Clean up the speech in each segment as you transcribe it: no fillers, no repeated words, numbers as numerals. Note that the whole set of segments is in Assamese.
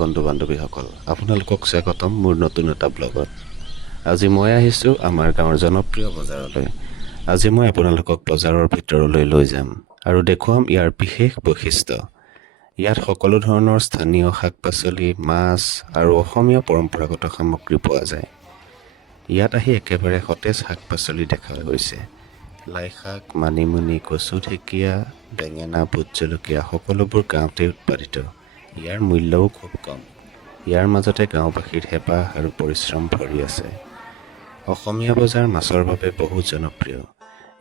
বন্ধু বান্ধৱীসকল আপোনালোকক স্বাগতম মোৰ নতুন এটা ব্লগত। আজি মই আহিছোঁ আমাৰ গাঁৱৰ জনপ্ৰিয় বজাৰলৈ। আজি মই আপোনালোকক বজাৰৰ ভিতৰলৈ লৈ যাম আৰু দেখুৱাম ইয়াৰ বিশেষ বৈশিষ্ট্য। ইয়াত সকলো ধৰণৰ স্থানীয় শাক পাচলি, মাছ আৰু অসমীয়া পৰম্পৰাগত সামগ্ৰী পোৱা যায়। ইয়াত আহি একেবাৰে সতেজ শাক পাচলি দেখা গৈছে। লাই শাক, মানিমুনি, কচু, ঢেকীয়া, বেঙেনা, ভোট জলকীয়া সকলোবোৰ গাঁৱতে উৎপাদিত। ইয়াৰ মূল্যও খুব কম। ইয়াৰ মাজতে গাঁওবাসীৰ হেঁপাহ আৰু পৰিশ্ৰম ভৰি আছে। অসমীয়া বজাৰ মাছৰ বাবে বহু জনপ্ৰিয়।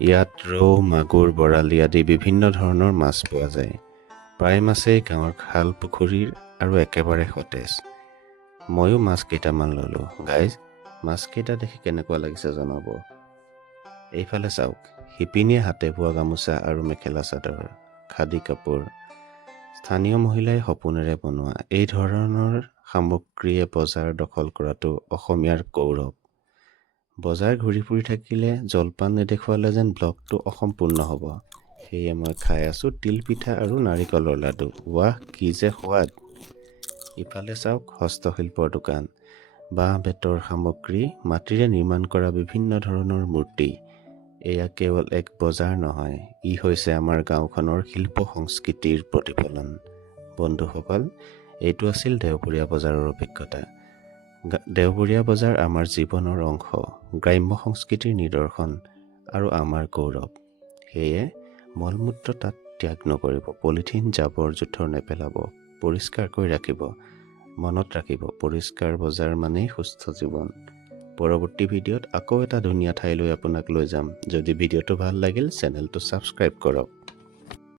ইয়াত ৰৌ, মাগুৰ, বৰালি আদি বিভিন্ন ধৰণৰ মাছ পোৱা যায়। প্ৰায় মাছেই গাঁৱৰ খাল পুখুৰীৰ আৰু একেবাৰে সতেজ। ময়ো মাছ কেইটামান ল'লোঁ। গাইজ, মাছকেইটা দেখি কেনেকুৱা লাগিছে জনাব। এইফালে চাওক, শিপিনীয়ে হাতে বোৱা গামোচা আৰু মেখেলা চাদৰ, খাদী কাপোৰ, স্থানীয় মহিলাই সপোনেৰে বনোৱা এই ধৰণৰ সামগ্ৰীয়ে বজাৰ দখল কৰাটো অসমীয়াৰ গৌৰৱ। বজাৰ ঘূৰি ফুৰি থাকিলে জলপান নেদেখুৱালে যেন ব্লগটো অসম্পূৰ্ণ হ'ব। সেয়ে মই খাই আছোঁ তিল পিঠা আৰু নাৰিকলৰ লাডু। ৱাহ, কি যে সোৱাদ! ইফালে চাওক, হস্তশিল্পৰ দোকান, বাঁহ বেতৰ সামগ্ৰী, মাটিৰে নিৰ্মাণ কৰা বিভিন্ন ধৰণৰ মূৰ্তি। এয়া কেৱল এক বজাৰ নহয়, ই হৈছে আমাৰ গাঁওখনৰ শিল্প সংস্কৃতিৰ প্ৰতিফলন। বন্ধুসকল, এইটো আছিল দেওবৰীয়া বজাৰৰ অভিজ্ঞতা। দেওবৰীয়া বজাৰ আমাৰ জীৱনৰ অংশ, গ্ৰাম্য সংস্কৃতিৰ নিদৰ্শন আৰু আমাৰ গৌৰৱ। সেয়ে মলমূত্ৰ তাত ত্যাগ নকৰিব, পলিথিন জাবৰ জোঁথৰ নেপেলাব, পৰিষ্কাৰকৈ ৰাখিব। মনত ৰাখিব, পৰিষ্কাৰ বজাৰ মানেই সুস্থ জীৱন। পৰৱৰ্তী ভিডিঅ'ত আকৌ এটা ধুনীয়া ঠাইলৈ আপোনাক লৈ যাম। যদি ভিডিঅ'টো ভাল লাগিল, চেনেলটো ছাবস্ক্ৰাইব কৰক।